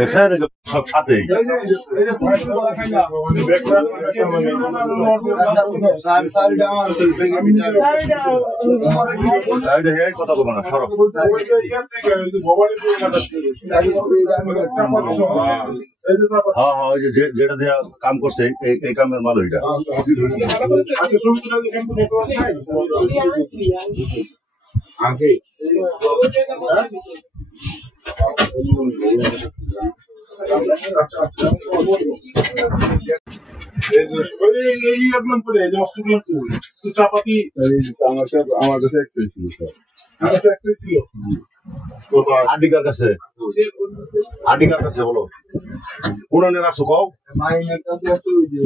দেখেন সব সাথেই কথা বলবো না সড়ক হ্যাঁ হ্যাঁ ওই যে যেটা দেওয়া কাম করছে এই কামের মাল ওইটা চাপাতি আমার কাছে ছিল আডিকার কাছে আডিকার কাছে বলো উনানে রাখছো কও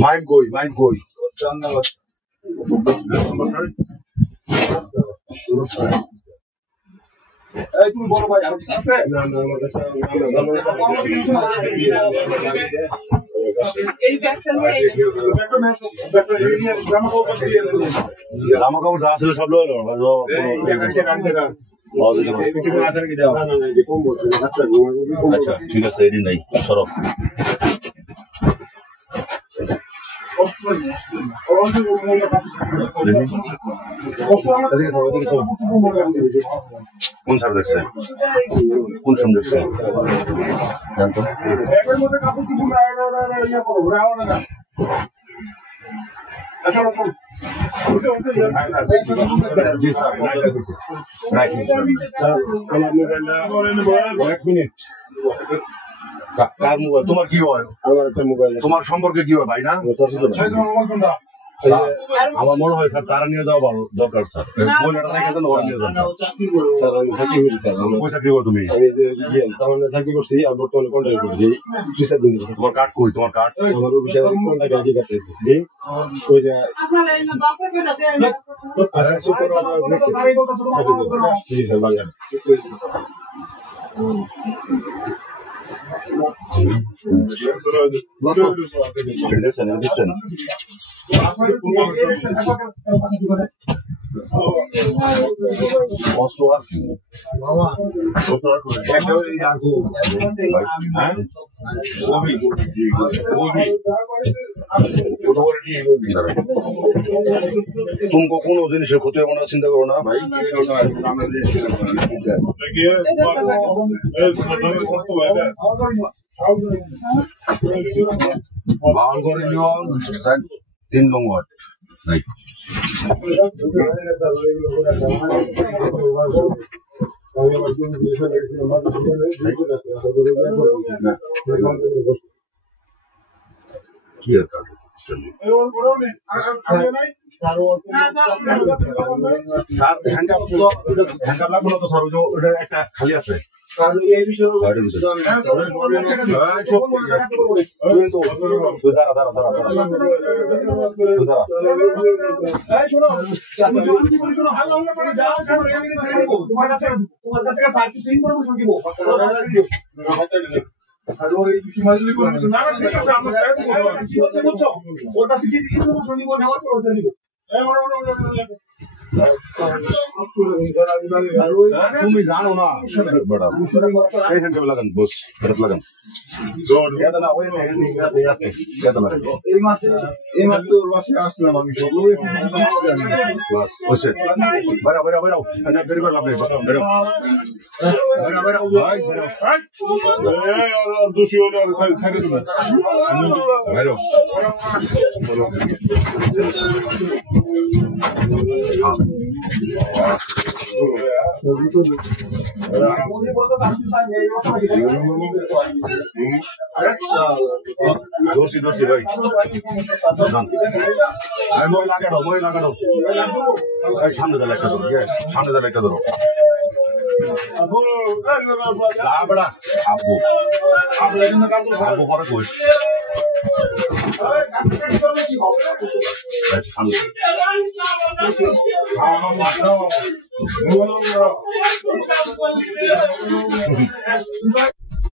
মাইন কই তুমি বলো ভাই আর কিছু আছে জামা কাপড় যা ছিল সব লোক আচ্ছা ঠিক আছে এদিন নাই সরব কোন সার দেখছে কোন সম দেখছে জানতো জি স্যার এক মিনিট কার মোবাইল তোমার কি হয় তোমার সম্পর্কে কি হয় ভাই না আমার মনে হয় স্যার তারা নিয়ে যাওয়া ভালো দরকার স্যার নিয়ে যান স্যার আমি চাকরি করি স্যার কই চাকরি করো তুমি আমি যে চাকরি করছি আর বর্তমানে কন্ট্রাক্ট করছি 2-4 দিন তোমার কার্ড কই তোমার কার্ড আমার অফিসে কন্ট্রাক্ট আইডি কার্ড জি ওই যে জি স্যার বাংলা দেখছেন तुमको কোনো জিনিসের ক্ষতি হবে না চিন্তা করো না ভাই বাউল করে নিও 3 নং ওয়ার্ড নাই কি এটা স্যার হ্যান্ডকাপ লাগবে না তো স্যার ওটা একটা খালি আছে তুমি জানো না এইখানকে লাগান বস লাগান এই মাস তো আসলাম আমি বেরাও বেরাও বেরাও বেরি করে লাভ নেই বেরাও বেরাও ভাই দোষী হলে ছেড়ে দেবেন বেরাও দোষী দোষী ভাই মই লাগানো সামনে দিলে একটা ধরো সামনে দিলে একটা ধরো বড়া আব্বু আব্বু পরে কই সামনে